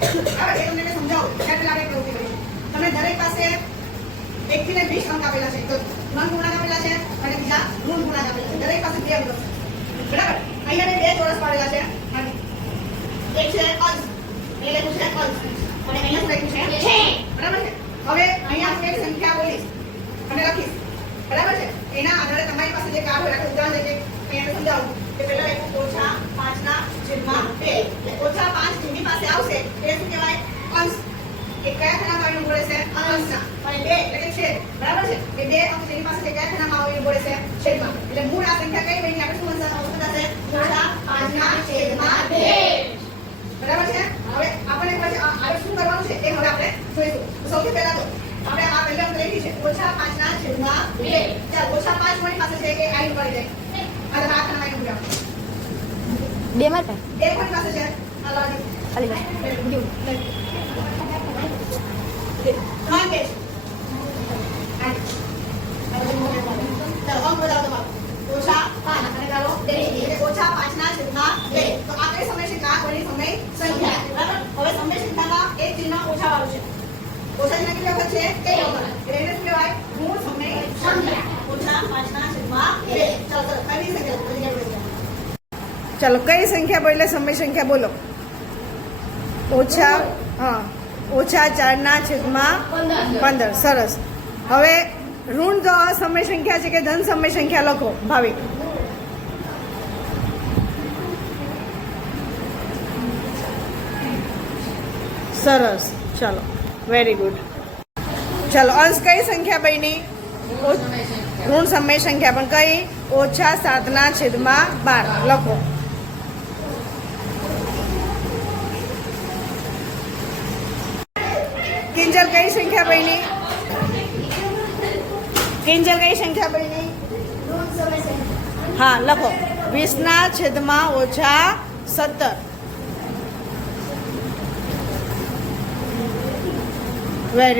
બરાબર? એ તમને મેં સમજાવું ત્યારે પેલા આપણે પ્રવૃત્તિ કરીશું. તમને દરેક પાસે 1 થી 20 અંક આપેલા છે. તો ધન પૂર્ણાંક આપેલા છે અને બીજા ઋણ પૂર્ણાંક આપેલા છે. દરેક પાસે 2 અંક છે. બરાબર? અહીંયા મેં 2 ચોરસ પાડેલા છે. એક છે અંશ, એ લખ્યું છે અંશ અને અહીંયા શું લખ્યું છે? બરાબર છે? હવે અહીંયા આપણે એક સંખ્યા બોલીશ અને લખીશ. બરાબર છે? એના આધારે તમારી પાસે જે કાર્ડ હોય આપણે ઉદાહરણ લઈએ અહીંયા સમજાવું કે પહેલા લખ્યું -5/2 એટલે -5 જેની પાસે આવશે એ શું કહેવાય? અંશ. એ કયા ખાનામાં આવીને ઉભો રહેશે? અંશના. અને 2 એટલે કે છેદ. બરાબર છે? એ 2 અંશ જેની પાસે છે કયા ખાનામાં આવીને ઉભો રહેશે? છેદમાં. એટલે મૂળ આ સંખ્યા કઈ બની? આપણે શું થશે? -5/2. બરાબર છે? હવે આપણે પછી આગળ શું કરવાનું છે એ હવે આપણે જોઈશું. સૌથી પહેલા તો આપણે આ પહેલા અંક લખી છે -5/2. ચાલો -5 કોની પાસે છે કે આઈ કરી દે. આ તમે આ ખાનામાં આવીને ઉભા રહો. 2 માર પાસે 2 કોની પાસે છે? આ લાવી. ખાલી બસ. 3 છે. ચાલો અંક બતાવો તમારો. -5 અને ચાલો 2 એટલે -5/2. તો આ કઈ સમય સંખ્યા? આ કોની સમય સંખ્યા. બરાબર? હવે સમય સંખ્યામાં એક ચિહ્ન ઓછા વાળું છે. ઓછા ચિહ્ન કેટલી વખત છે? 1 વખત. એટલે એને શું કહેવાય? મૂળ સમય સંખ્યા. -5/2. ચાલો કઈ સંખ્યા બોલે? સમય સંખ્યા બોલો. ઓછા -4/15. સરસ. હવે ઋણ સમય સંખ્યા છે કે ધન સમય સંખ્યા લખો. ભાવિક સરસ. ચાલો વેરી ગુડ. ચાલો અંશ કઈ સંખ્યા બની? ઋણ સમય સંખ્યા પણ કઈ? -7/12 લખો. કિંજલ કઈ સંખ્યા બની? કિંજલ કઈ સંખ્યા બની? હા લખો. 20/-17. વેરી